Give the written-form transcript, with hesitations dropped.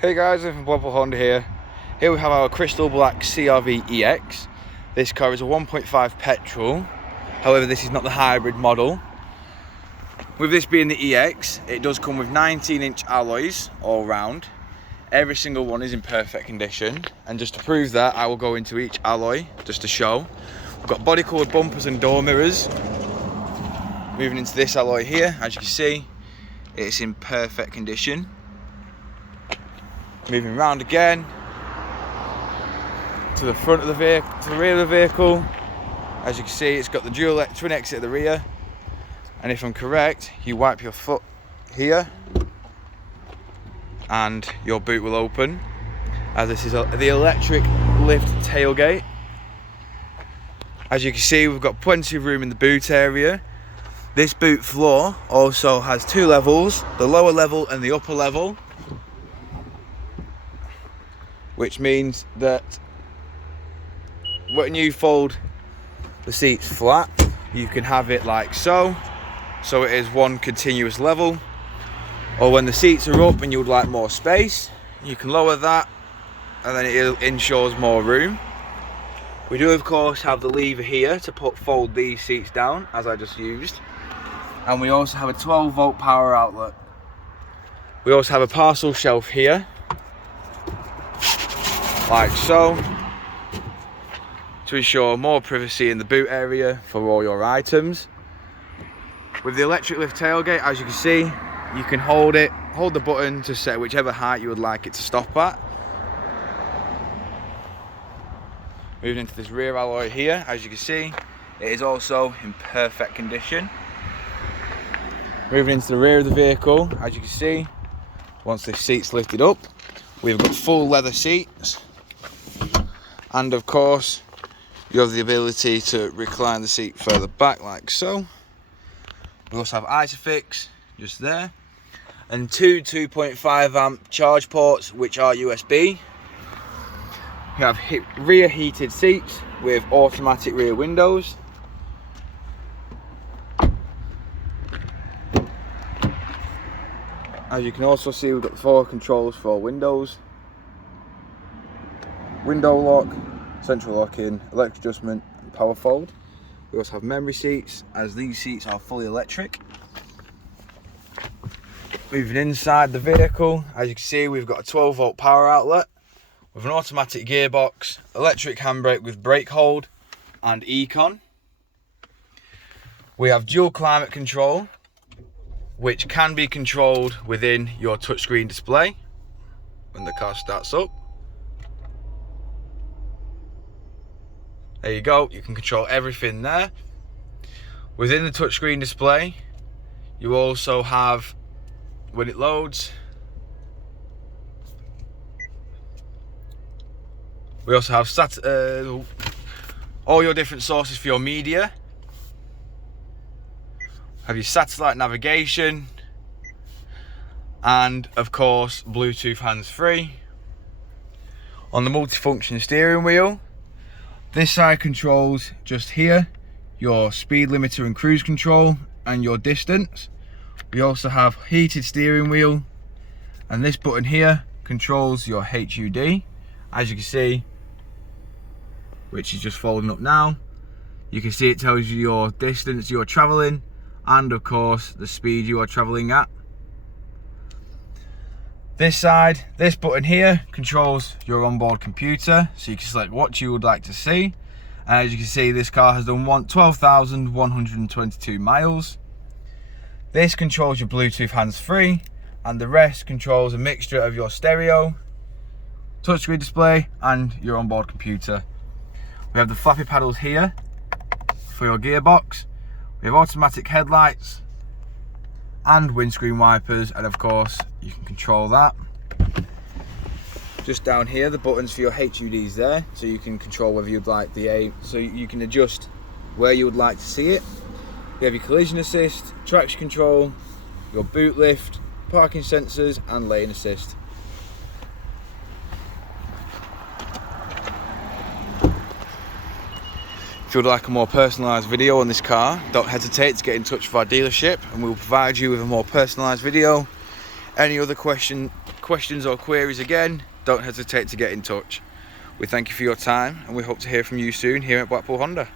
Hey guys, I'm from Blackpool Honda here. Here we have our crystal black CRV EX. This car is a 1.5 petrol. However, this is not the hybrid model. With this being the EX, it does come with 19-inch alloys all round. Every single one is in perfect condition. And just to prove that, I will go into each alloy just to show. We've got body coloured bumpers and door mirrors. Moving into this alloy here, as you can see, it's in perfect condition. Moving round again to the front of the vehicle, to the rear of the vehicle. As you can see, it's got the dual twin exit at the rear. And if I'm correct, you wipe your foot here and your boot will open. As this is the electric lift tailgate. As you can see, we've got plenty of room in the boot area. This boot floor also has two levels, the lower level and the upper level. Which means that when you fold the seats flat, you can have it like so. So it is one continuous level. Or when the seats are up and you would like more space, you can lower that and then it ensures more room. We do of course have the lever here to fold these seats down, as I just used. And we also have a 12-volt power outlet. We also have a parcel shelf here, like so, to ensure more privacy in the boot area for all your items. With the electric lift tailgate, as you can see, you can hold the button to set whichever height you would like it to stop at. Moving into this rear alloy here, as you can see, it is also in perfect condition. Moving into the rear of the vehicle, as you can see, once this seat's lifted up, we've got full leather seats. And of course, you have the ability to recline the seat further back like so. We also have Isofix just there. And two 2.5 amp charge ports, which are USB. We have rear heated seats with automatic rear windows. As you can also see, we've got 4 controls for windows. Window lock, central locking, electric adjustment and power fold. We also have memory seats, as these seats are fully electric. Moving inside the vehicle, as you can see, we've got a 12-volt power outlet with an automatic gearbox, electric handbrake with brake hold and econ. We have dual climate control, which can be controlled within your touchscreen display when the car starts up. There you go, you can control everything there. Within the touchscreen display, you also have, when it loads, we also have all your different sources for your media. Have your satellite navigation, and of course Bluetooth hands-free. On the multifunction steering wheel, this side controls just here your speed limiter and cruise control and your distance. We also have heated steering wheel, and this button here controls your HUD, as you can see, which is just folding up now. You can see it tells you your distance you're traveling and of course the speed you are traveling at. This side, this button here controls your onboard computer, so you can select what you would like to see. And as you can see, this car has done 12,122 miles. This controls your Bluetooth hands-free, and the rest controls a mixture of your stereo, touchscreen display and your onboard computer. We have the flappy paddles here for your gearbox. We have automatic headlights and windscreen wipers, and of course you can control that. Just down here, the buttons for your HUDs there, so you can control whether you'd like the aim, so you can adjust where you would like to see it. We have your collision assist, traction control, your boot lift, parking sensors and lane assist. If you would like a more personalised video on this car, don't hesitate to get in touch with our dealership and we'll provide you with a more personalised video. Any other questions questions or queries again, don't hesitate to get in touch. We thank you for your time and we hope to hear from you soon here at Blackpool Honda.